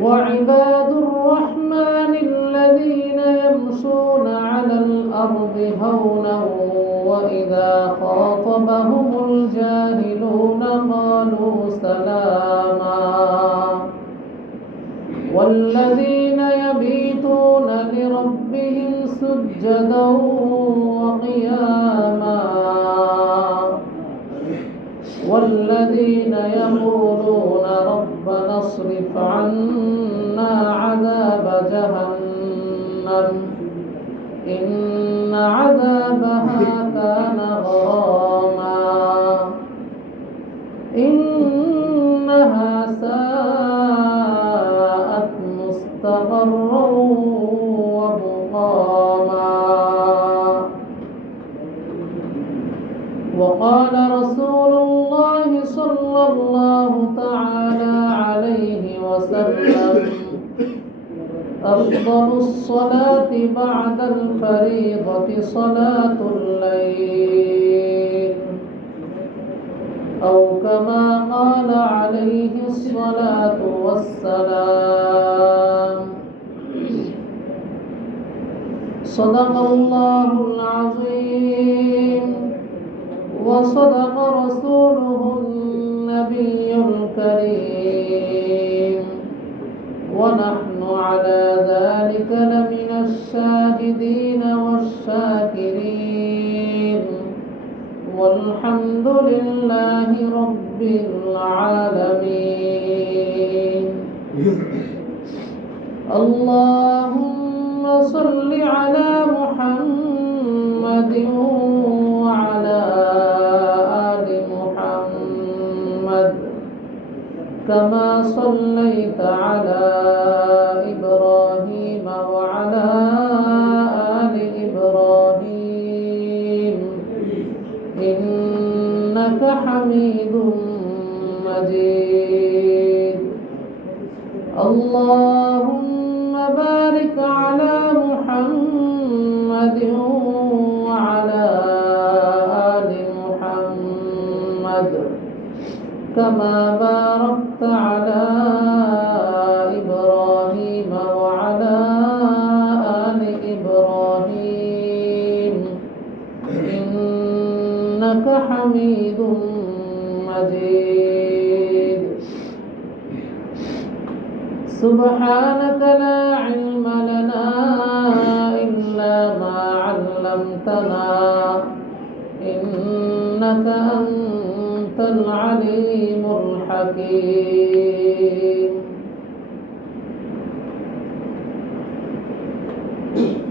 وعباد الرحمن الذين يمشون على الأرض هونا وإذا خاطبهم الجاهلون قالوا سلاما والذين يبيتون لربهم سجدا وقياما والذين يقولون ربنا اصرف عنا عذاب جهنم إن عذابها كان غراما إنها ساءت مستقرا ومقاما. وقال رسول الله صلى الله تعالى عليه وسلم أفضل الصلاة بعد الفريضة صلاة الليل أو كما قال عليه الصلاة والسلام. صدق الله العظيم وصدق رسوله النبي الكريم ونحن على ذلك لمن الشاهدين والشاكرين والحمد لله رب العالمين. اللهم صل على محمد وعلى آل محمد كما صليت على إبراهيم وعلى آل إبراهيم إنك حميد مجيد. اللهم بارك على محمد وعلى آل محمد كما باركت على إبراهيم وعلى آل إبراهيم إنك حميد مجيد. سبحانك لا علم لنا إلا ما علمتنا إنك أنت العليم الحكيم.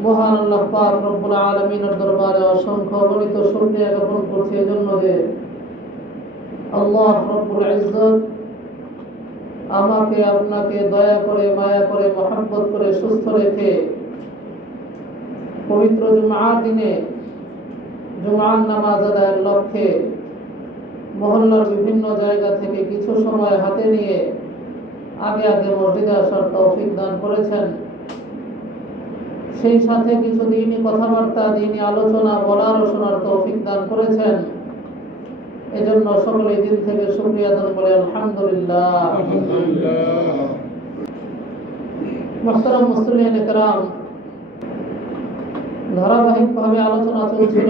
মহান আল্লাহ পাক রব্বুল আলামিনের দরবারে অসংখ্য অগণিত শুকরিয়া জ্ঞাপন করছি এজন্য যে আল্লাহ রব্বুল ইজ্জত আমাকে আপনাকে দয়া করে মায়া করে মহব্বত করে সুস্থ রেখে পবিত্র জুমার দিনে জুমার নামাজ আদায়ের লক্ষ্যে মহল্লার বিভিন্ন জায়গা থেকে কিছু সময় হাতে নিয়ে আগে আগে মসজিদে আসার তৌফিক দান করেছেন। সেই সাথে কিছু দিনই কথাবার্তা দিনই আলোচনা বলার ও শোনার তৌফিক দান করেছেন। এজন্য সকলে দিল থেকে শুকরিয়া আদান করে আলহামদুলিল্লাহ। মুহতারাম মুসলিমিন কিরাম, ধারাবাহিকভাবে আলোচনা চলছিল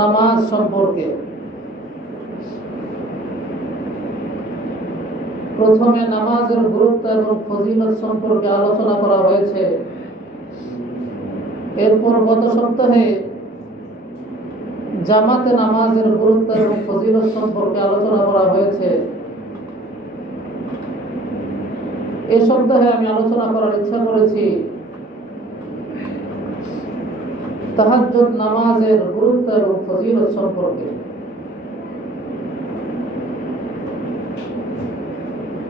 নামাজ সম্পর্কে। প্রথমে নামাজের গুরুত্ব এবং ফজিলত সম্পর্কে আলোচনা করা হয়েছে। এরপর গত সপ্তাহে জামাতে নামাজের গুরুত্ব এবং ফজিলত সম্পর্কে আলোচনা করা হয়েছে। এই সপ্তাহে আমি আলোচনা করার ইচ্ছা করেছি তাহাজ্জুদ নামাজের গুরুত্ব এবং ফজিলত সম্পর্কে।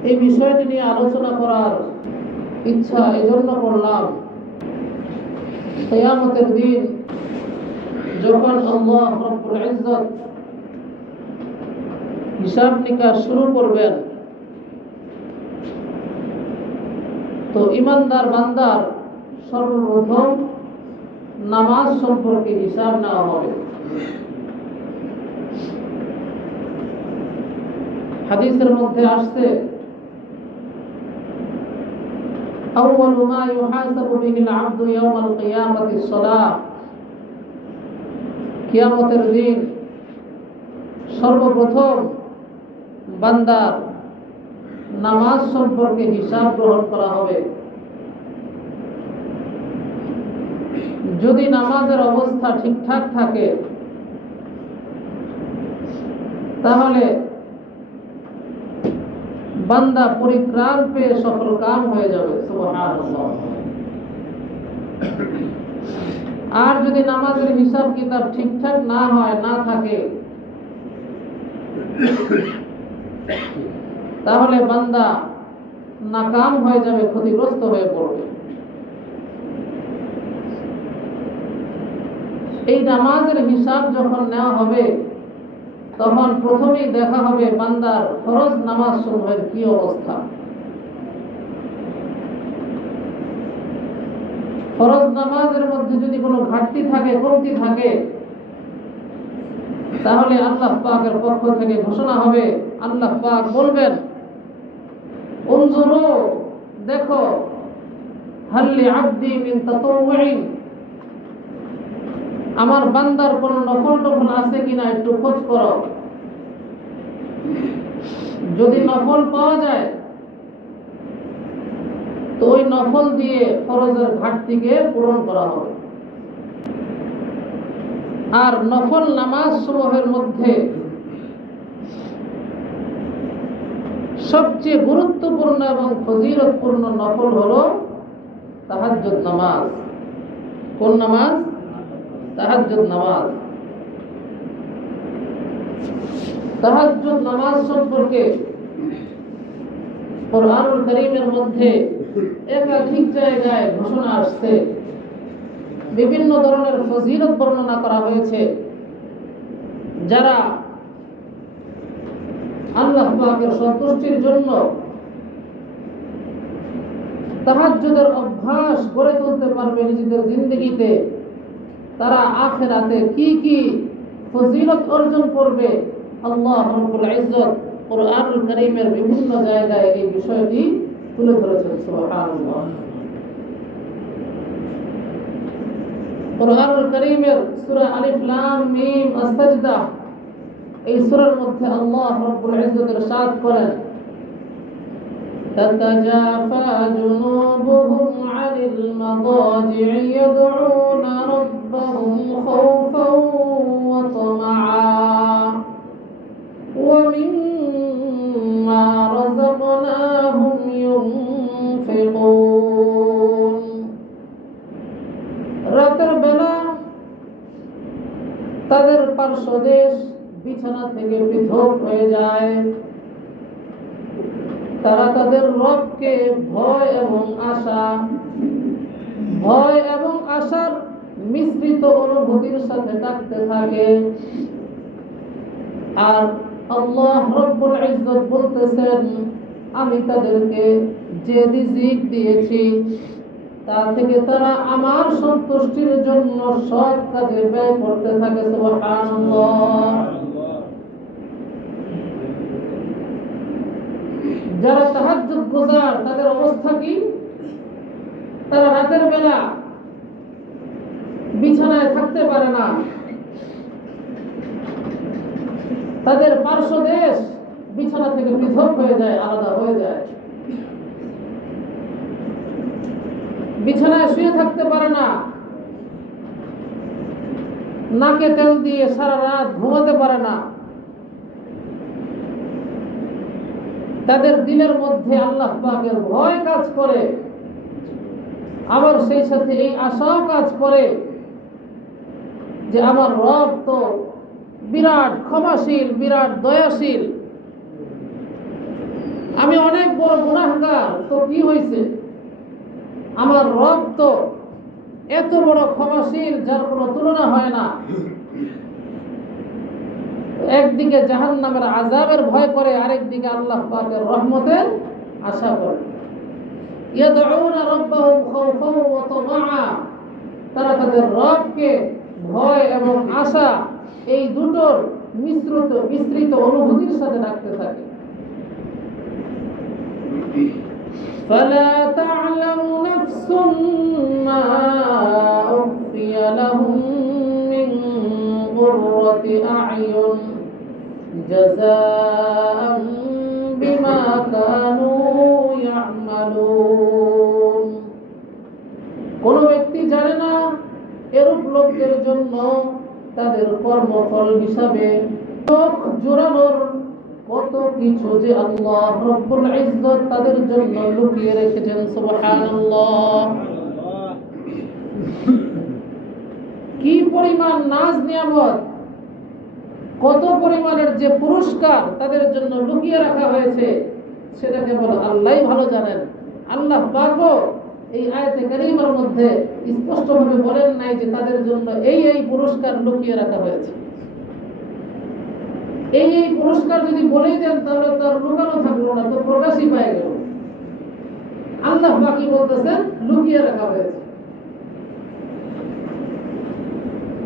এই বিষয়টি নিয়ে আলোচনা করার ইচ্ছা এজন্য করলাম, কিয়ামতের দিন যখন আল্লাহ রব্বুল ইজ্জত হিসাব নিকাশ শুরু করবেন, তো ইমানদার বান্দার সর্বপ্রথম নামাজ সম্পর্কে হিসাব নেওয়া হবে। হাদিসের মধ্যে আসছে أول ما يحاسب به العبد يوم القيامة الصلاة কিয়ামতের দিন সর্বপ্রথম বান্দার নামাজ সম্পর্কে হিসাব গ্রহণ করা হবে। যদি নামাজের অবস্থা ঠিকঠাক থাকে তাহলে বান্দা পরিত্রাণ পেয়ে সফল কাম হয়ে যাবে। সুবহানাল্লাহ। আর যদি নামাজের হিসাব কিতাব ঠিকঠাক না হয়, না থাকে, তাহলে বান্দা নাকাম হয়ে যাবে, ক্ষতিগ্রস্ত হয়ে পড়বে। এই নামাজের হিসাব যখন নেওয়া হবে তখন প্রথমেই দেখা হবে বান্দার ফরজ নামাজ সমূহের কি অবস্থা। ফরজ নামাজের মধ্যে যদি কোনো ঘাটতি থাকে, কমতি থাকে, তাহলে আল্লাহ পাকের পক্ষ থেকে ঘোষণা হবে, আল্লাহ পাক বলবেন, উনজুরু, দেখো, হাল্লি আবদি মিন তাতাওউইন, আমার বান্দার কোন নফল টফল আছে কিনা একটু খোঁজ করো। যদি নফল পাওয়া যায় তো ওই নফল দিয়ে ফরজের ঘাটতিকে পূরণ করা হবে। আর নফল নামাজ সমূহের মধ্যে সবচেয়ে গুরুত্বপূর্ণ এবং ফজিলতপূর্ণ নফল হলো তাহাজ্জুদ নামাজ। কোন নামাজ? তাহাজ্জুদ নামাজ। তাহাজ্জুদ নামাজ সম্পর্কে কুরআনুল কারীমের মধ্যে একাধিক জায়গায় ঘোষণা আসছে, বিভিন্ন ধরনের ফজিলত বর্ণনা করা হয়েছে। যারা আল্লাহ পাকের সন্তুষ্টির জন্য তাহাজ্জুদের অভ্যাস গড়ে তুলতে পারবে নিজেদের জিন্দেগিতে, তারা আখিরাতে কি কি ফজিলত অর্জন করবে, আল্লাহ রাব্বুল ইজ্জত কুরআনুল কারীমের বিভিন্ন জায়গায় এই বিষয়টি তুলে ধরেছেন। সুবহানাল্লাহ। কুরআনুল কারীমের সূরা আলিফ লাম মিম আস-সাজদা, এই সূরার মধ্যে আল্লাহ রাব্বুল ইজ্জত ইরশাদ করেন, তাতাজাফা জুনুবুহুম আনিল মাদাজি'i ইয়াদউনা রাব্বাহুম খাওফান ওয়া তামাআ ওয়া মিম্মা রাযাকনাহুম ইউনফিকুন। রাতের বেলা তাদের পার্শ্বদেশ বিছানা থেকে পৃথক হয়ে যায়, তারা তাদের রবকে ভয় এবং আশার মিশ্রিত অনুভূতির সাথে ডাকতে থাকে। আর আল্লাহ রাব্বুল ইজ্জত বলতেছেন, আমি তাদেরকে যে রিজিক দিয়েছি তা থেকে তারা আমার সন্তুষ্টির জন্য সৎ কাজে ব্যয় করতে থাকে। সুবহানাল্লাহ। যারা তাহাজ্জুদ গুজার তাদের অবস্থা কি? তারা রাতের বেলা বিছানায় থাকতে পারে না, তাদের পার্শ্বদেশ বিছানা থেকে পৃথক হয়ে যায়, আলাদা হয়ে যায়, বিছানায় শুয়ে থাকতে পারে না, নাকে তেল দিয়ে সারা রাত ঘুমাতে পারে না। তাদের দিলের মধ্যে আল্লাহ পাকের ভয় কাজ করে, আবার সেই সাথে এই আশাও কাজ করে যে আমার রব তো বিরাট ক্ষমাশীল, বিরাট দয়াশীল, আমি অনেক বড় গুনাহগার, তো কি হয়েছে, আমার রব তো এত বড় ক্ষমাশীল যার কোনো তুলনা হয় না। একদিকে জাহান্নামের আযাবের ভয় করে, আরেকদিকে আল্লাহ পাকের রহমতের আশা করে। ইয়াদউনা রাব্বাহুম খাওফান ওয়া তামাআ, তারা তাদের রবকে ভয় এবং আশা এই দুটোর মিশ্রিত অনুভূতির সাথে রাখতে থাকে। فلا تعلم نفس ما أخفي لهم من قرة أعين جزاء بما كانوا يعملون। কোন ব্যক্তি জানে না এরূপ লোকদের জন্য তাদের কর্মফল হিসাবে চোখ জোড়ানোর কত কিছু যে আল্লাহ রব্বুল ইজ্জত তাদের জন্য লুকিয়ে রেখেছেন। সুবহানাল্লাহ। কি পরিমাণ নাজ নিয়ামত, কত পরিমাণের যে পুরস্কার তাদের জন্য লুকিয়ে রাখা হয়েছে সেটা কেবল আল্লাহই ভালো জানেন। আল্লাহ পাকও এই আয়াতে কারীমার মধ্যে স্পষ্টভাবে বলেন নাই যে তাদের জন্য এই পুরস্কার লুকিয়ে রাখা হয়েছে। এই পুরস্কার যদি বলেই দেন তাহলে তার লুকানো থাকলো না, তো প্রকাশই পায় গেল। আল্লাহ বাকি বলতেছেন লুকিয়ে রাখা হয়েছে।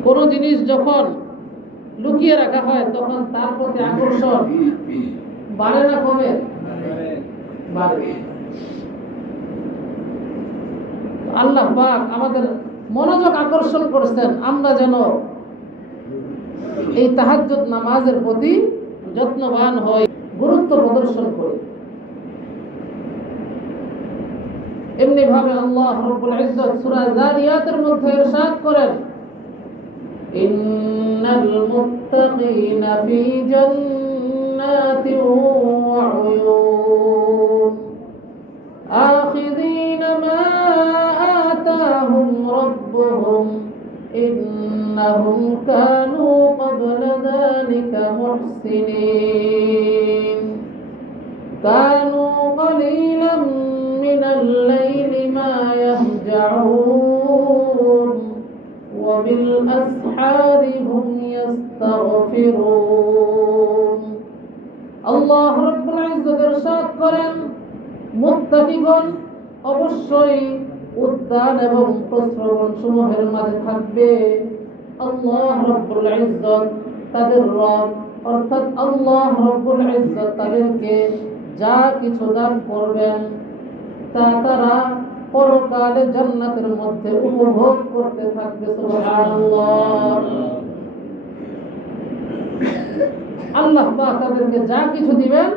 কোন জিনিস যখন লুকিয়ে রাখা হয় তখন তার প্রতি আকর্ষণ বাড়ে না কমে? বাড়ে। আল্লাহ পাক আমাদের মনোযোগ আকর্ষণ করেছেন আমরা যেন এই তাহাজ্জুদ নামাজের প্রতি যত্নবান হই, গুরুত্ব প্রদর্শন করি। এমনি ভাবে আল্লাহ রাব্বুল ইজ্জত সূরা যারিয়াতের মধ্যে ইরশাদ করেন, ইন্নাল মুত্তাকিনা ফি জান্নাতিন ওয়া উয়ুন আখিযিনা মা আতাহুম রাব্বুহুম إنهم كانوا قبل ذلك محسنين كانوا قليلا من الليل ما يهجعون وبالأسحار هم يستغفرون। الله رب العزة ইরশাদ করেন, মুত্তাকিগণ অবশ্যই উদ্যান এবং প্রস্রবণ সমূহের মাঝে থাকবে। আল্লাহ রাব্বুল ইজ্জত তাদের রব অর্থাৎ আল্লাহ রাব্বুল ইজ্জত তাদেরকে যা কিছু দান করবেন তা তারা পরকালে জান্নাতের মধ্যে উপভোগ করতে থাকবে। সুবহানাল্লাহ। আল্লাহ পাক তাদেরকে যা কিছু দিবেন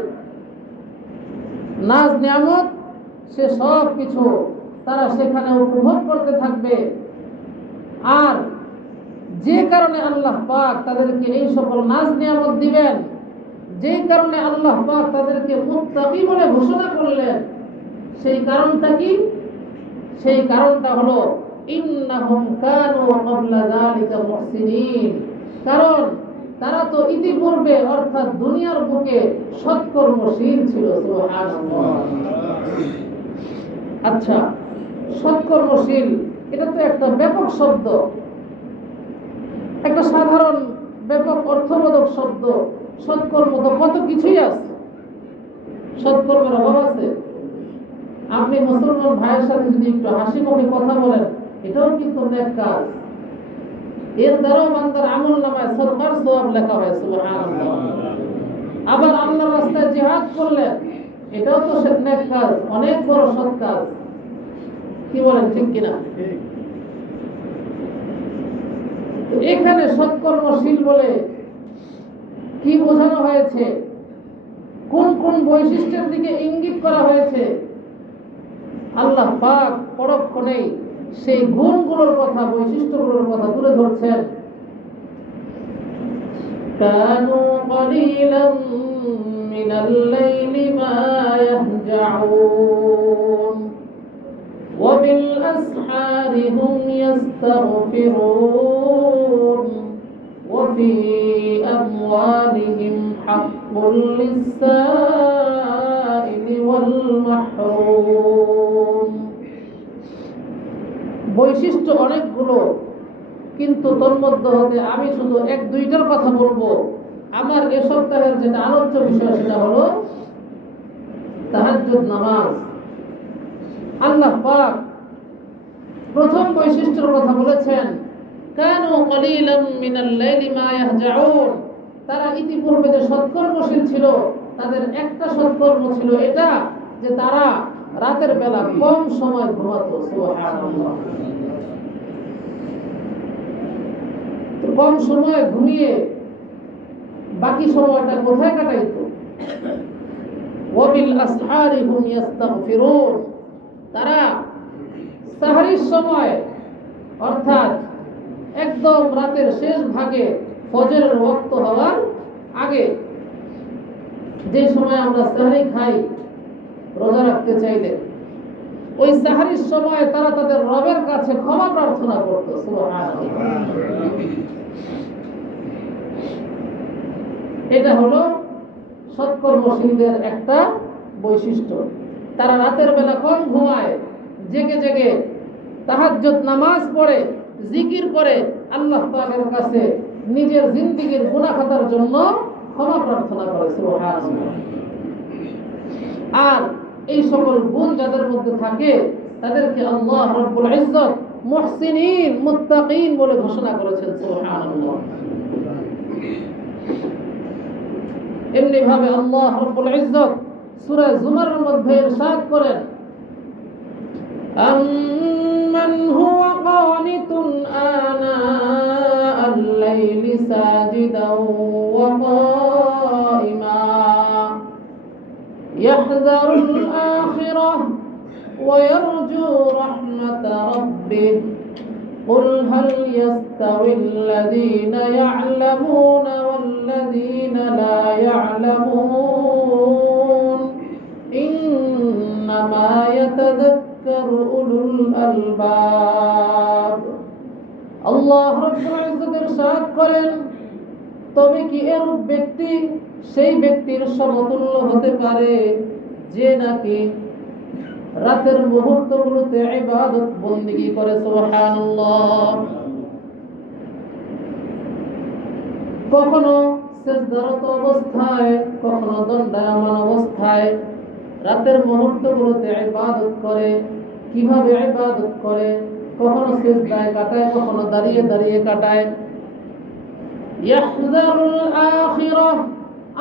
নাজ নিয়ামত সে সব কিছু তারা সেখানে উপভোগ করতে থাকবে। আর যে কারণে আল্লাহ পাক তাদেরকে এই সকল নাজ নিয়ামত দিবেন, যে কারণে আল্লাহ পাক তাদেরকে মুত্তাকি বলে ঘোষণা করলেন, সেই কারণটা কি? সেই কারণটা হলো ইন্নাহুম কানু ক্বাবলা যালিকা মুহসিনিন। কারণ তারা তো ইতিপূর্বে অর্থাৎ দুনিয়ার বুকে সৎকর্মশীল ছিল। সুবহানাল্লাহ। আচ্ছা, সৎকর্মশীল এটা তো একটা ব্যাপক শব্দ, একটা সাধারণ ব্যাপক অর্থবোধক শব্দ। সৎকর্ম তো কত কিছুই আছে, সৎকর্মের অভাব আছে? আপনি মুসলমান ভাইয়ের সাথে যদি একটু হাসি মুখে কথা বলেন, এটাও কিন্তু নেক কাজ। এর দ্বারাও বান্দার আমল নামায় সদকার সওয়াব লেখা হয়। সুবহানাল্লাহ। আবার আল্লাহর রাস্তায় জিহাদ করলেন, এটাও তো নেক কাজ, অনেক বড় সৎ কাজ। কি বলেন, ঠিক কিনা? এখানে সৎকর্মশীল বলে কি বোঝানো হয়েছে, কোন কোন বৈশিষ্ট্যের দিকে ইঙ্গিত করা হয়েছে, আল্লাহ পাক পরক্ষণেই সেই গুণগুলোর কথা, বৈশিষ্ট্যগুলোর কথা তুলে ধরছেন। কানু কলিলাম মিনাল লাইলি মা ইয়াহজাউন ওয়া বিল আসহারি হুম ইস্তাগফিরুন ওয়া ফি আমওয়ালিহিম হাক্কুল লিস-সাইলি ওয়াল মাহরুম। বৈশিষ্ট্য অনেকগুলো, কিন্তু তন্মধ্যে হতে আমি শুধু এক দুইটার কথা বলবো। আমার এ সপ্তাহের যেটা আলোচ্য বিষয় সেটা হলো তাহাজ্জুদ নামাজ। আল্লাহ পাক প্রথম বৈশিষ্ট্যের কথা বলেছেন, কানু কলিলাম মিনাল লাইলি মা ইয়াহজাউন। তারা ইতিপূর্বে যে সৎকর্মশীল ছিল, তাদের একটা সৎকর্ম ছিল এটা যে তারা রাতের বেলা কম সময় ঘুমাতো। সুবহানাল্লাহ। তো কম সময় ঘুমিয়ে বাকি সময়টা কোথায় কাটাইতো? ওয়াবিল আসহারি হুম ইস্তাগফিরুন, তারা সাহরির সময় অর্থাৎ একদম রাতের শেষ ভাগে ফজরের ওয়াক্ত হওয়ার আগে, যে সময় আমরা সাহরি খাই রোজা রাখতে চাইলে, ওই সাহরির সময় তারা তাদের রবের কাছে ক্ষমা প্রার্থনা করত। সুবহানাল্লাহ। এটা হলো সৎকর্মশীলদের একটা বৈশিষ্ট্য। তারা রাতের বেলা কম ঘুমায়, জেগে জেগে তাহাজ্জুদ নামাজ পড়ে, জিকির করে আল্লাহ পাকের কাছে নিজের জিন্দেগীর গুনাহ খাতার জন্য ক্ষমা প্রার্থনা করে। সুবহানাল্লাহ। আর এই সকল গুণ যাদের মধ্যে থাকে তাদেরকে আল্লাহ রাব্বুল ইজ্জত মুহসিনিন মুত্তাকিন বলে ঘোষণা করেছেন। সুবহানাল্লাহ। এমনি ভাবে আল্লাহ রাব্বুল ইজ্জত সূরা জুমারের মধ্যে ইরশাদ করেন, আম্মান হুয়া কানিতুন আনা আল-লাইলি সাজিদান ওয়া কাইমা ইয়াহযারুল আখিরাহ ওয়া ইয়ারজু রাহমাত রাব্বিহ قل هل يستوي الذين يعلمون والذين لا يعلمون إنما يتذكر أولو الألباب। আল্লাহ রাব্বুল ইজ্জত ইরশাদ করেন, তবে কি এরূপ ব্যক্তি সেই ব্যক্তির সমতুল্য হতে পারে যে নাকি রাতের মুহূর্তগুলোতে ইবাদত বন্দেগী করে। সুবহানাল্লাহ। কখনো সিজদারত অবস্থায়, কখনো দণ্ডায়মান অবস্থায় রাতের মুহূর্তগুলোতে ইবাদত করে। কিভাবে ইবাদত করে? কখনো সিজদায় কাটায়, কখনো দাঁড়িয়ে দাঁড়িয়ে কাটায়। ইয়াহযারুল আখিরাহ,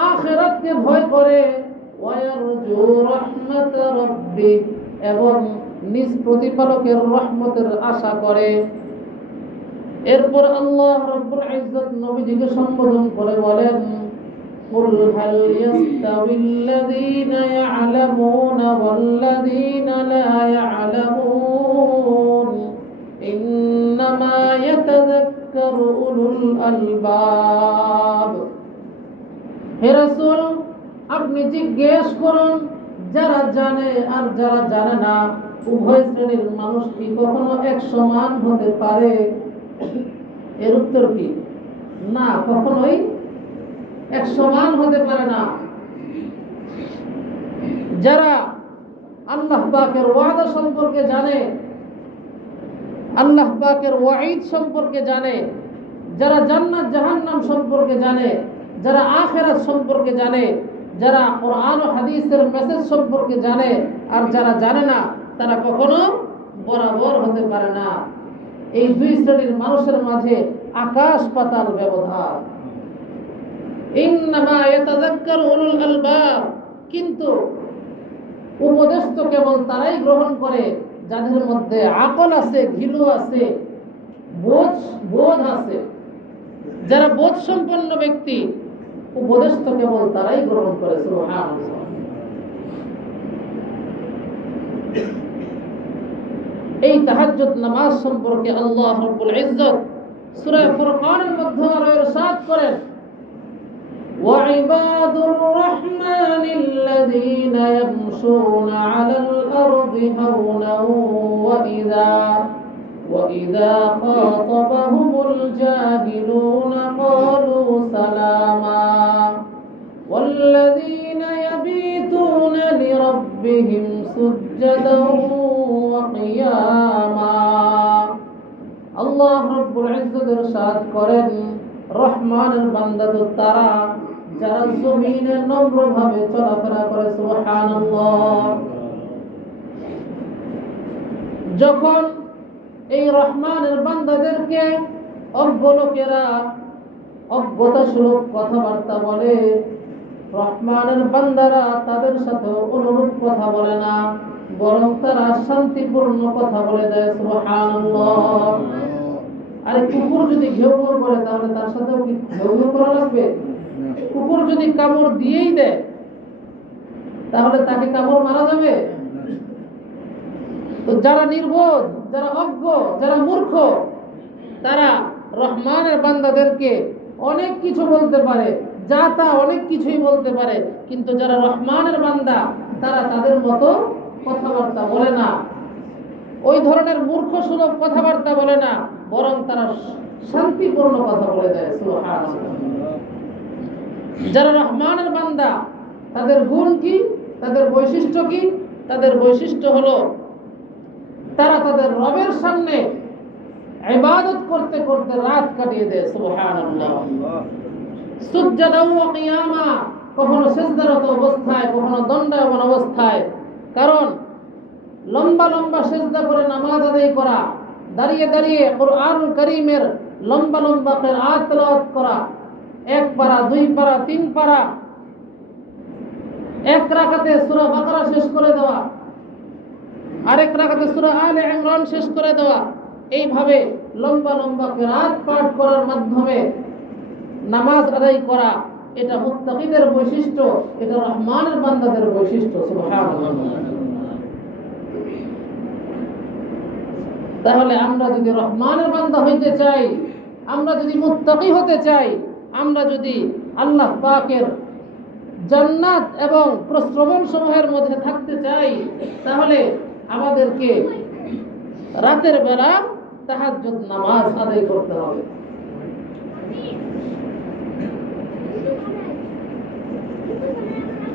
আখিরাতকে ভয় করে। ওয়া ইয়ারজু রাহমাত রাব্বিহ, এবং নিজ প্রতিপালকের রহমতের আশা করে। এরপর আল্লাহ রাব্বুল ইজ্জত নবীজিকে সম্বোধন করে বলেন, কুল হাল ইয়াস্তাবিল্লাযীনা ইয়া'লামুনা ওয়াল্লাযীনা লা ইয়া'লামুন ইন্নামা ইয়াতাযাক্কারু উলুল আলবাব। হে রাসূল, আপনি জিজ্ঞেস করুন, যারা জানে আর যারা জানে না উভয় শ্রেণীর মানুষ কি কখনো এক সমান হতে পারে? এর উত্তর কি? না, কখনোই এক সমান হতে পারে না। যারা আল্লাহ পাকের ওয়াদা সম্পর্কে জানে, আল্লাহ পাকের ওয়াঈদ সম্পর্কে জানে, যারা জান্নাত জাহান্নাম সম্পর্কে জানে, যারা আখিরাত সম্পর্কে জানে, যারা কোরআন ও হাদিসের মেসেজ সম্পর্কে জানে, আর যারা জানে না, তারা কখনো বরাবর হতে পারে না। এই দুই শ্রেণীর মানুষের মাঝে আকাশ পাতাল ব্যবধান। ইন্নামা ইয়াতাযাক্কারু উলুল আলবাব, কিন্তু উপদেশ তো কেবল তারাই গ্রহণ করে যাদের মধ্যে আকল আছে, ঘিলু আছে, বোধ আছে। যারা বোধ সম্পন্ন ব্যক্তি, উপদেশ তো কেবল তারাই গ্রহণ করে। সুবহানাল্লাহ। এই তাহাজ্জুদ নামাজ সম্পর্কে আল্লাহ রাব্বুল ইজ্জত সূরা ফুরকানের মধ্যে আরো ইরশাদ করেন, ওয়া ইবাদুর রাহমানিল্লাযীনা ইয়ামশুনা আলাল আরদি হাওনান ওয়া ইযা খাতাবাহুমুল জাহিলুনা ক্বালু সালামা والذين يبيتون لربهم سجدا وقياما। আল্লাহ রাব্বুল ইজ্জত ইরশাদ করেন, রহমানের বান্দা তো তারা যারা জমিনে নম্রভাবে চলাফেরা করে। সুবহানাল্লাহ। যখন এই রহমানের বান্দাদেরকে অজ্ঞ লোকেরা অজ্ঞতাসুলভ কথাবার্তা বলে, রহমানের বান্দারা তাদের সাথে অনুরূপ কথা বলে না। বরং তারা শান্তিপূর্ণ কথা বলে দেয়। সুবহানাল্লাহ। আরে কুকুর যদি ঘেউ ঘেউ করে তাহলে তার সাথেও কি ঘেউ ঘেউ করা লাগবে? কুকুর যদি কামড় দিয়েই দেয় তাহলে তাকে কামড় মারা যাবে? তো যারা নির্বোধ, যারা অজ্ঞ, যারা মূর্খ, তারা রহমানের বান্দাদেরকে অনেক কিছু বলতে পারে, যা তা অনেক কিছুই বলতে পারে, কিন্তু যারা রহমানের বান্দা তারা তাদের মতো কথাবার্তা বলে না, ওই ধরনের মূর্খ সুলভ কথাবার্তা বলে না, বরং তারা শান্তিপূর্ণ কথা বলে দেয়। সুবহানাল্লাহ। যারা রহমানের বান্দা তাদের গুণ কি, তাদের বৈশিষ্ট্য কি? তাদের বৈশিষ্ট্য হলো তারা তাদের রবের সামনে ইবাদত করতে করতে রাত কাটিয়ে দেয়। সুবহানাল্লাহ। সুজদাও ওয়া কিয়ামা, কখনো সিজদারত অবস্থায়, কখনো দণ্ডায়মান অবস্থায়। কারণ লম্বা লম্বা সিজদা করে নামাজ আদায় করা, দাঁড়িয়ে দাঁড়িয়ে কুরআনুল কারীমের লম্বা লম্বা কিরাত তেলাওয়াত করা, এক পারা, দুই পারা, তিন পারা, এক রাকাতে সূরা বাকারা শেষ করে দেওয়া, আরেক রাকাতে সূরা আলে ইমরান শেষ করে দেওয়া, এইভাবে লম্বা লম্বা কিরাত পাঠ করার মাধ্যমে নামাজ আদায় করা, এটা মুত্তাকিদের বৈশিষ্ট্য, এটা রহমানের বান্দাদের বৈশিষ্ট্য। সুবহানাল্লাহ। তাহলে আমরা যদি রহমানের বান্দা হইতে চাই, আমরা যদি মুত্তাকি হতে চাই, আমরা যদি আল্লাহ পাকের জান্নাত এবং প্রশ্রবণ সমূহের মধ্যে থাকতে চাই, তাহলে আমাদেরকে রাতের বেলা তাহাজ্জুদ নামাজ আদায় করতে হবে।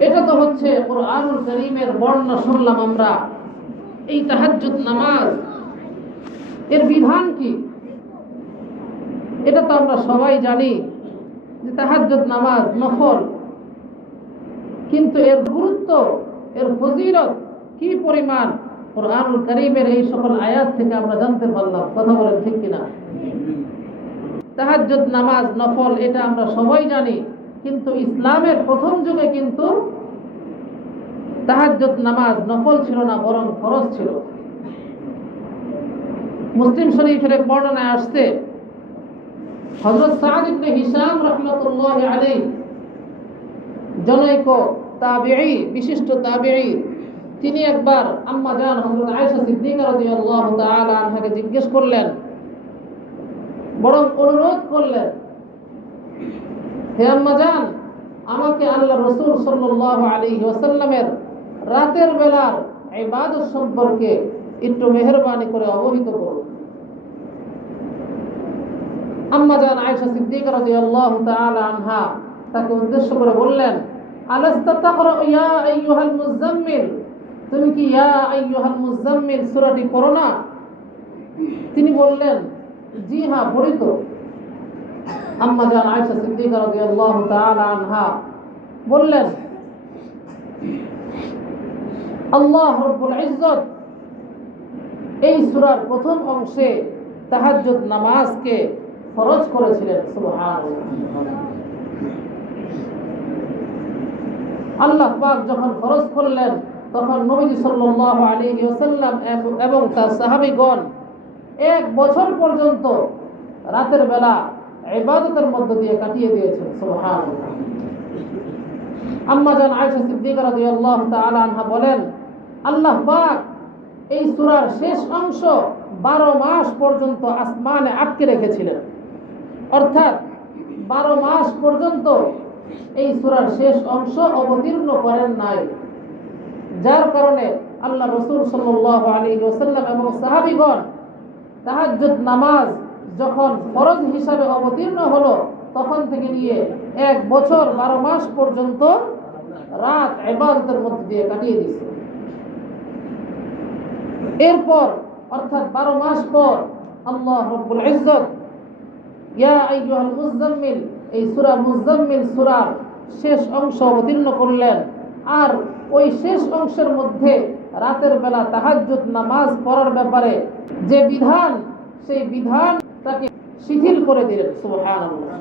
এটা তো হচ্ছে কুরআনুল কারীমের বর্ণনা শুনলাম আমরা। এই তাহাজ্জুদ নামাজ এর বিধান কি? এটা তো আমরা সবাই জানি যে তাহাজ্জুদ নামাজ নফল, কিন্তু এর গুরুত্ব, এর ফজিলত কি পরিমাণ কুরআনুল কারীমের এই সকল আয়াত থেকে আমরা জানতে পারলাম। কথা বলেন ঠিক কিনা? তাহাজ্জুদ নামাজ নফল এটা আমরা সবাই জানি, কিন্তু ইসলামের প্রথম যুগে কিন্তু তাহাজ্জুদ নামাজ নফল ছিল না, বরং ফরজ ছিল। মুসলিম শরীফের এক বর্ণনায় আসছে, হযরত সাদ ইবনে হিশাম রাহমাতুল্লাহি আলাইহি, জনৈক তাবিঈ, বিশিষ্ট তাবিঈ, তিনি একবার আম্মা জান হযরত আয়েশা সিদ্দিকা রাদিয়াল্লাহু তাআলা আনহাকে জিজ্ঞেস করলেন, বরং অনুরোধ করলেন, হে আম্মা জান, আমাকে আল্লাহর রাসূল সাল্লাল্লাহু আলাইহি ওয়াসাল্লামের রাতের বেলার ইবাদত সম্পর্কে একটু মেহেরবানি করে অবহিত করুন। আম্মা জান আয়েশা সিদ্দিকা রাদিয়াল্লাহু তাআলা আনহা তাকে উদ্দেশ্য করে বললেন, আলাস্তা তাকরা ইয়া আইয়ুহাল মুযাম্মিল, তুমি কি ইয়া আইয়ুহাল মুযাম্মিল সূরাটি পড়ো না? তিনি বললেন, জি হ্যাঁ পড়ি তো। আম্মা জান আয়েশা সিদ্দিকা রাদিয়াল্লাহু তাআলা আনহা বললেন, আল্লাহ রাব্বুল ইজ্জত এই সূরার প্রথম অংশে তাহাজ্জুদ নামাজকে ফরজ করেছিলেন। সুবহানাল্লাহ। আল্লাহ পাক যখন ফরজ করলেন, তখন নবীজি সাল্লাল্লাহু আলাইহি ওয়াসাল্লাম এবং তার সাহাবীগণ 1 বছর পর্যন্ত রাতের বেলা ইবাদতের মধ্য দিয়ে কাটিয়ে দিয়েছেন। সুবহানাল্লাহ। আম্মা জান আয়েশা সিদ্দিকা রাদিয়াল্লাহু তাআলা আনহা বলেন, আল্লাহ পাক এই সূরার শেষ অংশ 12 মাস পর্যন্ত আসমানে আটকে রেখেছিলেন। অর্থাৎ 12 মাস পর্যন্ত এই সূরার শেষ অংশ অবতীর্ণ করেন নাই, যার কারণে আল্লাহ রাসূল সাল্লাল্লাহু আলাইহি ওয়াসাল্লাম এবং সাহাবীগণ তাহাজ্জুদ নামাজ যখন ফরজ হিসাবে অবতীর্ণ হলো, তখন থেকে নিয়ে 1 বছর 12 মাস পর্যন্ত রাত ইবাদতের মধ্যে দিয়ে কাটিয়ে দিয়েছে। এরপর অর্থাৎ 12 মাস পর আল্লাহ রাব্বুল ইজ্জত ইয়া আইয়ুহাল মুযাম্মিল, এই সূরা মুযাম্মিল সূরার শেষ অংশ অবতীর্ণ করলেন। আর ওই শেষ অংশের মধ্যে রাতের বেলা তাহাজ্জুদ নামাজ পড়ার ব্যাপারে যে বিধান, সেই বিধানটাকে শিথিল করে দিলেন। সুবহানাল্লাহ।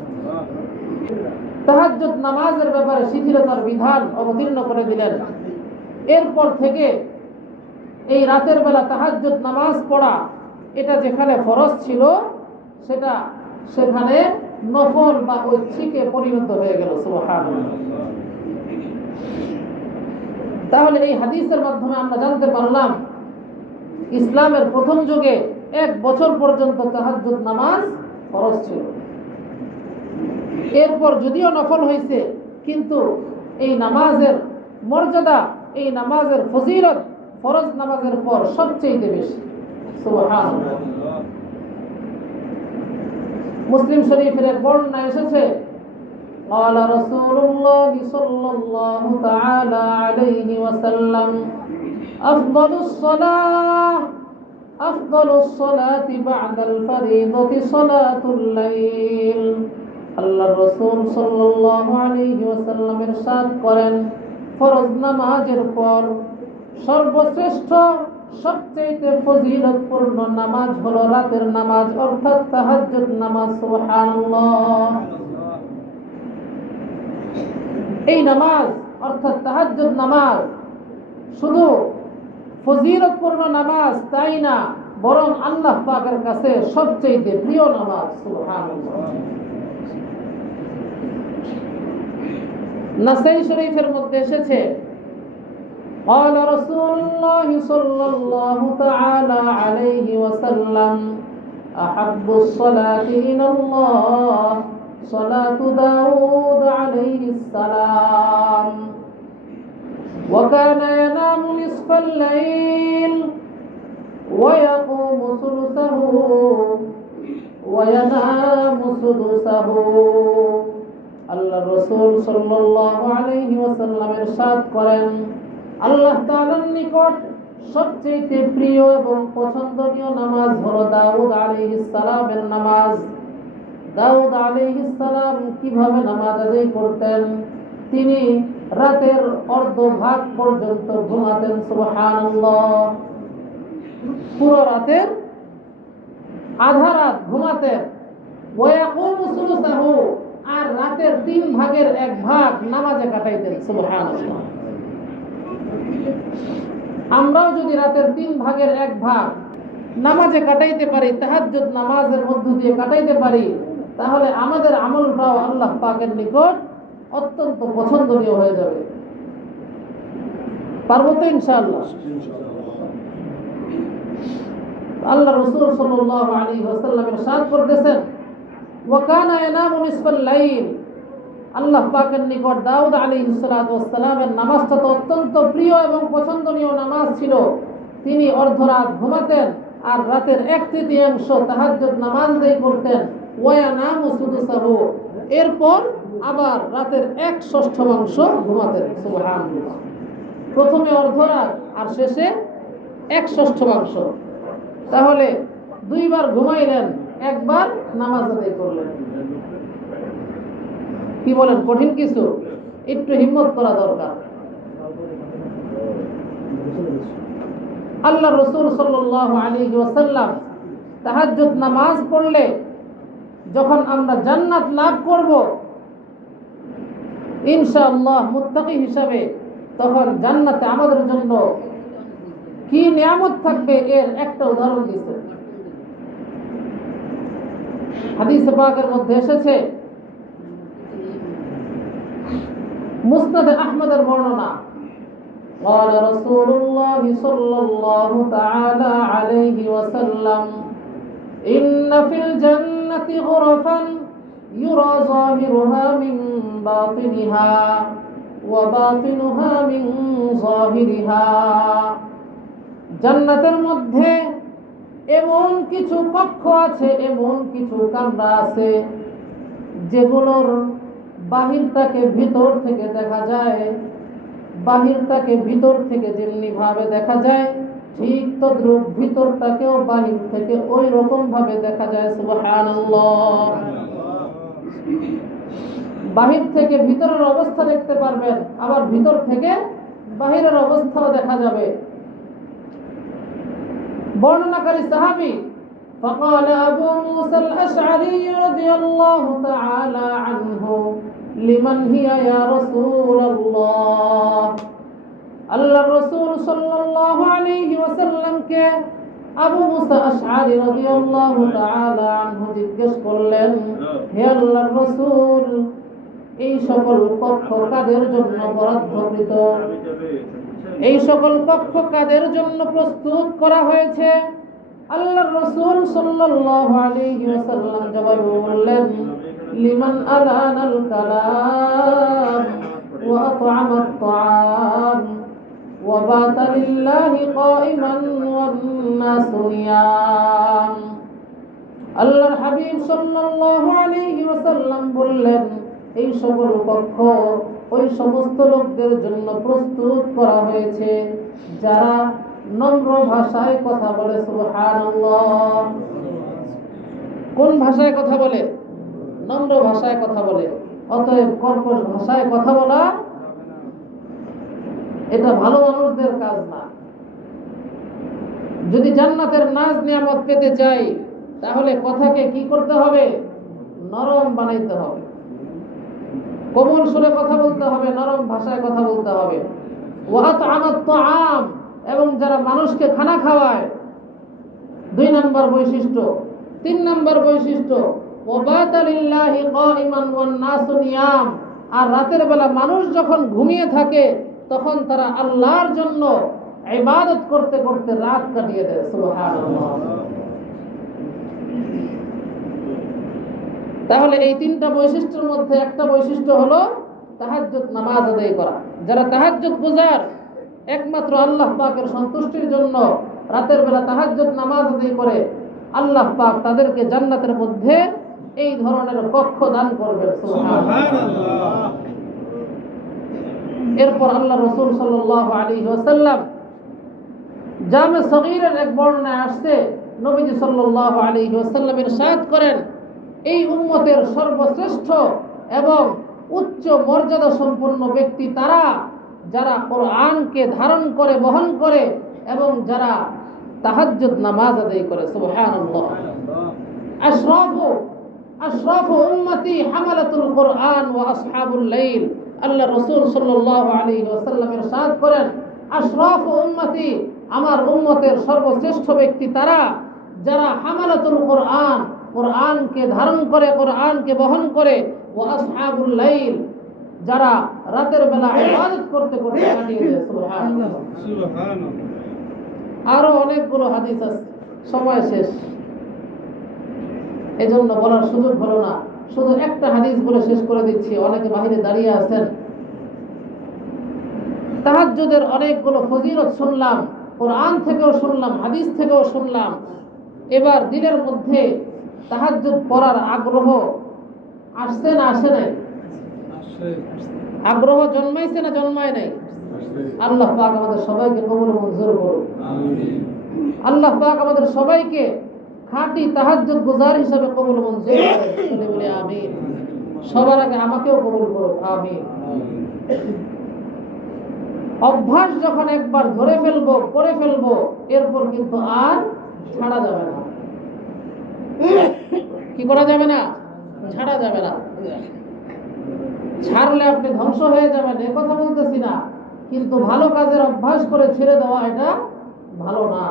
তাহাজ্জুদ নামাজের ব্যাপারে শিথিলতার বিধান অবতীর্ণ করে দিলেন। এরপর থেকে এই রাতের বেলা তাহাজ্জুদ নামাজ পড়া এটা যেখানে ফরজ ছিল সেটা সেখানে নফল বা ঐচ্ছিকে পরিণত হয়ে গেল। সুবহানাল্লাহ। তাহলে এই হাদিসের মাধ্যমে আমরা জানতে পারলাম ইসলামের প্রথম যুগে 1 বছর পর্যন্ত তাহাজ্জুদ নামাজ ফরজ ছিল। এরপর যদিও নফল হয়েছে, কিন্তু এই নামাজের মর্যাদা, এই নামাজের ফজিলত ফরজ নামাজের পর সবচেয়ে বেশি। সুবহানাল্লাহ। মুসলিম শরীফের এক বর্ণনা এসেছে, قال رسول الله صلى الله تعالى عليه وسلم أفضل الصلاة بعد الفريضة صلاة الليل। আল্লাহর রাসূল সাল্লাল্লাহু আলাইহি ওয়াসাল্লাম ইরশাদ করেন, ফরজ নামাজের পর সর্বশ্রেষ্ঠ সবচেয়ে ফজিলতপূর্ণ নামাজ হলো রাতের নামাজ, অর্থাৎ তাহাজ্জুদ নামাজ। সুবহানাল্লাহ। এই নামাজ অর্থাৎ তাহাজ্জুদ নামাজ শুধু ফজিলতপূর্ণ নামাজ তাই না, বরং আল্লাহ পাকের কাছে সবচেয়ে প্রিয় নামাজ। সুবহানাল্লাহ। নাসাই শরীফের মধ্যে এসেছে, قال رسول الله صلى الله تعالى عليه وسلم أحب الصلاة إلى الله صلاة داود عليه السلام وكان ينام نصف الليل ويقوم ثلثه وينام سدسه। আল্লাহর রাসূল সাল্লাল্লাহু আলাইহি ওয়াসাল্লাম ইরশাদ করেন, আল্লাহ তাআলার নিকট সবচেয়ে প্রিয় এবং পছন্দনীয় নামাজ হলো দাউদ আলাইহিস সালামের নামাজ। দাউদ আলাইহিস সালাম কিভাবে নামাজ আদায় করতেন? তিনি রাতের অর্ধভাগ পর্যন্ত ঘুমাতেন। সুবহানাল্লাহ। পুরো রাতের আধা রাত ঘুমাতেন। ওয়ায়াকুমু সুলুসাহু, আর রাতের 3 ভাগের 1 ভাগ নামাজে কাটাইতেন। সুবহানাল্লাহ। আমরাও যদি রাতের 3 ভাগের 1 ভাগ নামাজে কাটাইতে পারি, তাহাজ্জুদ নামাজের মধ্য দিয়ে কাটাইতে পারি, তাহলে আমাদের আমলটাও আল্লাহ পাকের নিকট অত্যন্ত পছন্দনীয় হয়ে যাবে। পারবো তো ইনশাআল্লাহ? আল্লাহ রাসূল সাল্লাল্লাহু আলাইহি ওয়াসাল্লাম ইরশাদ করতেছেন, ওয়া কানা ইয়ানামু নিসফাল লাইল। আল্লাহ পাকের নিকট দাউদ আলাইহিস সালাতু ওয়াস সালামের নামাজটা তো অত্যন্ত প্রিয় এবং পছন্দনীয় নামাজ ছিল। তিনি অর্ধরাত ঘুমাতেন আর রাতের 1/3 তাহাজ্জুদ নামাজ আদায় করতেন। ওয়া ইয়ানামু সুদুসাহু, এরপর আবার রাতের 1/6 ঘুমাতেন। সুবহানাল্লাহ। প্রথমে অর্ধরাত আর শেষে 1/6। তাহলে 2 বার ঘুমাইলেন, 1 বার নামাজ আদায় করলেন। কি বলেন, কঠিন কিছু? একটু হিম্মত করা দরকার। আল্লাহ রাসূল সাল্লাল্লাহু আলাইহি ওয়াসাল্লাম তাহাজ্জুদ নামাজ পড়লে যখন আমরা জান্নাত লাভ করব ইনশাআল্লাহ মুত্তাকি হিসাবে, তখন জান্নাতে আমাদের জন্য কি নিয়ামত থাকবে এর একটা উদাহরণ দিয়েছে। হাদিসে পাকের মধ্যে এসেছে, মুসনাদে আহমদের বর্ণনা, قال رسول الله صلى الله تعالى عليه وسلم إن في الجنة غرفا يرى ظاهرها من باطنها وباطنها من ظاهرها। জান্নাতের মধ্যে এমন কিছু কক্ষ আছে, এমন কিছু কামরা আছে যেগুলোর বাহিরটাকে ভিতর থেকে দেখা যায়, বাহিরটাকে ভিতর থেকে যেমনি ভাবে দেখা যায় ঠিক তদ্রূপ ভিতরটাকেও বাহির থেকে ওই রকম ভাবে দেখা যায়। সুবহানাল্লাহ। বাহির থেকে ভিতরের অবস্থা দেখতে পারবেন, আবার ভিতর থেকে বাহিরের অবস্থাও দেখা যাবে। বর্ণনাকারী সাহাবী فقال أبو موسى الأشعري رضي الله تعالى عنه لمن هي يا رسول الله। আল্লাহ রাসূল সাল্লাল্লাহু আলাইহি ওয়াসাল্লামকে আবু মুসা আশআরী রাদিয়াল্লাহু তাআলা আনহু জিজ্ঞেস করলেন, হে আল্লাহর রাসূল, এই সকল কক্ষ কাদের জন্য বরাদ্দকৃত? এই সকল কক্ষ কাদের জন্য প্রস্তুত করা হয়েছে? আল্লাহর রাসূল সাল্লাল্লাহু আলাইহি ওয়াসাল্লাম জবাবে বললেন, লিমান আলানাল কালাম ওয়া আত'আমাত তা'আম ওয়া বাতা লিল্লাহি কাইমান ওয়ান নাসু নিয়াম। আল্লাহর হাবিব সাল্লাল্লাহু আলাইহি ওয়াসাল্লাম বললেন, এই সকল কক্ষ ওই সমস্ত লোকদের জন্য প্রস্তুত করা হয়েছে যারা নম্র ভাষায় কথা বলে। সুবহানাল্লাহ। কোন ভাষায় কথা বলে? নম্র ভাষায় কথা বলে। অতএব কর্কশ ভাষায় কথা বলা এটা ভালো মানুষদের কাজ না। যদি জান্নাতের নাজ নিয়ামত পেতে চাই তাহলে কথাকে কি করতে হবে? নরম বানাইতে হবে, কোমল সুরে কথা বলতে হবে, নরম ভাষায় কথা বলতে হবে। ওয়া আত'আমাত তা'আম, এবং যারা মানুষকে খানা খাওয়ায়, 2 নম্বর বৈশিষ্ট্য। 3 নম্বর বৈশিষ্ট্য, ওয়া বাতা লিল্লাহি কাইমান ওয়ান নাসু নিয়াম, আর রাতের বেলা মানুষ যখন ঘুমিয়ে থাকে তখন তারা আল্লাহর জন্য ইবাদত করতে করতে রাত কাটিয়ে দেয়। সুবহানাল্লাহ। তাহলে এই 3টা বৈশিষ্ট্যের মধ্যে একটা বৈশিষ্ট্য হলো তাহাজ্জুদ নামাজ আদায় করা। যারা তাহাজ্জুদ গুজার, একমাত্র আল্লাহ পাকের সন্তুষ্টির জন্য রাতের বেলা তাহাজ্জুদ নামাজ আদায় করে, আল্লাহ পাক তাদেরকে জান্নাতের মধ্যে এই ধরনের কক্ষ দান করবেন। সুবহানাল্লাহ। এরপর আল্লাহ রাসূল সাল্লাল্লাহু আলাইহি ওয়াসাল্লাম জামে সগীরের এক বর্ণনায় আসছে, নবীজি সাল্লাল্লাহু আলাইহি ওয়াসাল্লাম ইরশাদ করেন, এই উম্মতের সর্বশ্রেষ্ঠ এবং উচ্চ মর্যাদা সম্পন্ন ব্যক্তি তারা যারা কোরআনকে ধারণ করে, বহন করে এবং যারা তাহাজ্জুদ নামাজ আদায় করে। সুবহানাল্লাহ। আশরাফু উম্মতি হামালাতুল কোরআন ওয়া আসহাবুল লাইল। আল্লাহ রাসূল সাল্লাল্লাহু আলাইহি ওয়াসাল্লাম ইরশাদ করেন, আশরাফু উম্মতি, আমার উম্মতের সর্বশ্রেষ্ঠ ব্যক্তি তারা যারা হামালাতুল কোরআন, কোরআনকে ধারণ করে, কোরআনকে বহন করে, ওয়া আসহাবুল লাইল, যারা রাতের বেলা ইবাদত করতে করতে কাটিয়ে দেয়। সুবহানাল্লাহ। আরো অনেকগুলো হাদিস আছে, সময় শেষ, এজন্য বলার সুযোগ হলো না। শুধু একটা হাদিস বলে শেষ করে দিচ্ছি, অনেকে বাইরে দাঁড়িয়ে আছেন। তাহাজ্জুদের অনেকগুলো ফজিলত শুনলাম, কোরআন থেকেও শুনলাম, হাদিস থেকেও শুনলাম। এবার দিলের মধ্যে তাহাজ্জুদ পড়ার আগ্রহ আসছে না আসে নাই? আগ্রহ জন্মাইছে না জন্মায় নাই? আল্লাহ পাক আমাদের সবাইকে কবুল মঞ্জুর করুন। আল্লাহ পাক আমাদের সবাইকে খাঁটি তাহাজ্জুদ গুজার হিসাবে কবুল মঞ্জুর করুন। বলে আমিন। সবার আগে আমাকেও কবুল করুন। আমিন। অভ্যাস যখন একবার ধরে ফেলবো, করে ফেলবো, এরপর কিন্তু আর ছাড়া যাবে না। কি করা যাবে না? ছাড়া যাবে না। ছাড়লে আপনি ধ্বংস হয়ে যাবেন, এ কথা বলতেছি না, কিন্তু ভালো কাজের অভ্যাস করে ছেড়ে দেওয়া এটা ভালো না।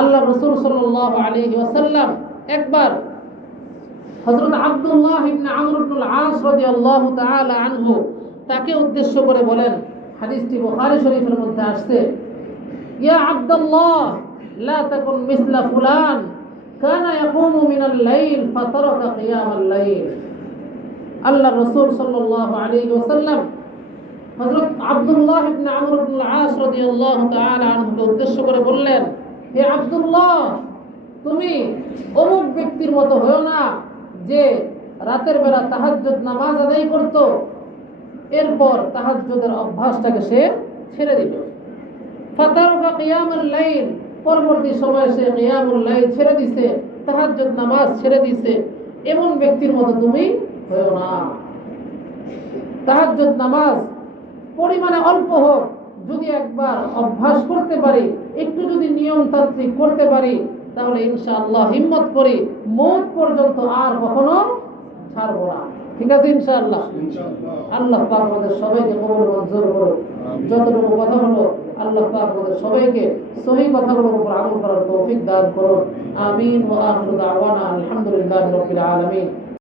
আল্লাহ রাসূল সাল্লাল্লাহু আলাইহি ওয়াসাল্লাম একবার হযরত আব্দুল্লাহ ইবনে আমর ইবনুল আস রাদিয়াল্লাহু তাআলা আনহু তাকে উদ্দেশ্য করে বলেন, হাদিসটি বুখারী শরীফের মধ্যে আসছে, ইয়া আব্দুল্লাহ লা তাকুন মিসলা ফুলান কানা ইয়াকুমু মিনাল লাইল ফাতারাকা কিয়ামাল লাইল। আল্লাহ রাসূল সাল্লাল্লাহু আলাইহি ওয়াসাল্লাম হযরত আব্দুল্লাহ ইবনে আমর ইবনুল আস রাদিয়াল্লাহু তাআলা আনহুকে উদ্দেশ্য করে বললেন, হে আব্দুল্লাহ, তুমি অমুক ব্যক্তির মতো হয়ো না যে রাতের বেলা তাহাজ্জুদ নামাজ আদায় করত, এরপর তাহাজ্জুদের অভ্যাসটাকে সে ছেড়ে দিল। ফাতারাকা কিয়ামাল লাইল, পরবর্তী সময়ে সে কিয়ামুল লাইল ছেড়ে দিছে, তাহাজ্জুদ নামাজ ছেড়ে দিছে। এমন ব্যক্তির মতো তুমি হয়ো না। তাহাজ্জুদ নামাজ পরিমাণে অল্প হোক, যদি একবার অভ্যাস করতে পারি, একটু যদি নিয়মতান্ত্রিক করতে পারি, তাহলে ইনশাআল্লাহ হিম্মত করি মওত পর্যন্ত আর কখনো ছাড়বো না। ঠিক আছে ইনশাআল্লাহ। আল্লাহ পাক আমাদের সবাইকে কবুল ও মঞ্জুর করুন। যতটুকু কথা হলো আল্লাহ পাক আমাদের সবাইকে সহিহ কথাগুলোর উপর আমল করার তৌফিক দান করুন। আমিন ওয়া আখিরু দাওয়ানা আলহামদুলিল্লাহি রাব্বিল আলামিন।